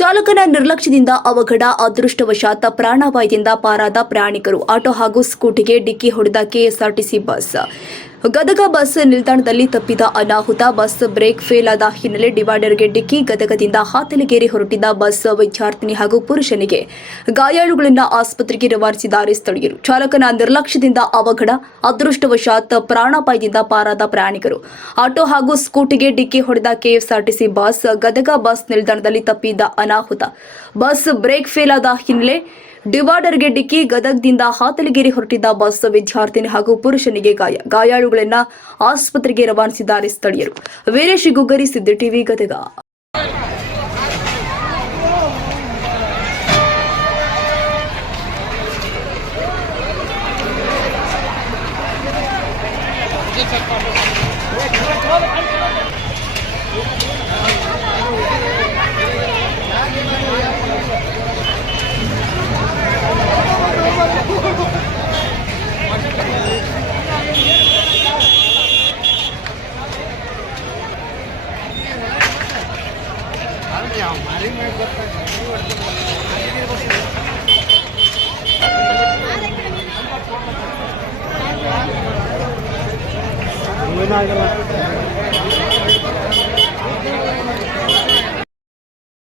ಚಾಲಕನ ನಿರ್ಲಕ್ಷ್ಯದಿಂದ ಅವಘಡ, ಅದೃಷ್ಟವಶಾತ್ ಪ್ರಾಣಾಪಾಯದಿಂದ ಪಾರಾದ ಪ್ರಯಾಣಿಕರು. ಆಟೋ ಹಾಗೂ ಸ್ಕೂಟಿಗೆ ಡಿಕ್ಕಿ ಹೊಡೆದ ಕೆಎಸ್ಆರ್ಟಿಸಿ ಬಸ್. ಗದಗ ಬಸ್ ನಿಲ್ದಾಣದಲ್ಲಿ ತಪ್ಪಿದ ಅನಾಹುತ. ಬಸ್ ಬ್ರೇಕ್ ಫೇಲ್ ಆದ ಹಿನ್ನೆಲೆ ಡಿವೈಡರ್ಗೆ ಡಿಕ್ಕಿ. ಗದಗದಿಂದ ಹಾತಲಗೇರಿ ಹೊರಟಿದ್ದ ಬಸ್ ವಿದ್ಯಾರ್ಥಿನಿ ಹಾಗೂ ಪುರುಷನಿಗೆ ಗಾಯಾಳುಗಳನ್ನು ಆಸ್ಪತ್ರೆಗೆ ರವಾನಿಸಿದ್ದಾರೆ ಸ್ಥಳೀಯರು. ಚಾಲಕನ ನಿರ್ಲಕ್ಷ್ಯದಿಂದ ಅವಘಡ, ಅದೃಷ್ಟವಶಾತ್ ಪ್ರಾಣಾಪಾಯದಿಂದ ಪಾರಾದ ಪ್ರಯಾಣಿಕರು. ಆಟೋ ಹಾಗೂ ಸ್ಕೂಟಿಗೆ ಡಿಕ್ಕಿ ಹೊಡೆದ ಕೆಎಸ್ಆರ್ಟಿಸಿ ಬಸ್. ಗದಗ ಬಸ್ ನಿಲ್ದಾಣದಲ್ಲಿ ತಪ್ಪಿದ್ದ ಅನಾಹುತ. ಬಸ್ ಬ್ರೇಕ್ ಫೇಲ್ ಆದ ಹಿನ್ನೆಲೆ ಡಿವೈಡರ್ಗೆ ಡಿಕ್ಕಿ. ಗದಗದಿಂದ ಹಾತಲಗೇರಿ ಹೊರಟಿದ್ದ ಬಸ್ ವಿದ್ಯಾರ್ಥಿನಿ ಹಾಗೂ ಪುರುಷನಿಗೆ ಗಾಯಾಳುಗಳನ್ನು ಆಸ್ಪತ್ರೆಗೆ ರವಾನಿಸಿದ್ದಾರೆ ಸ್ಥಳೀಯರು. ವೀರೇಶ್ ಗುಗ್ಗರಿ, ಸಿದ್ದಿ ಟಿವಿ, ಗದಗ. ಏನಾಗಲ್ಲ.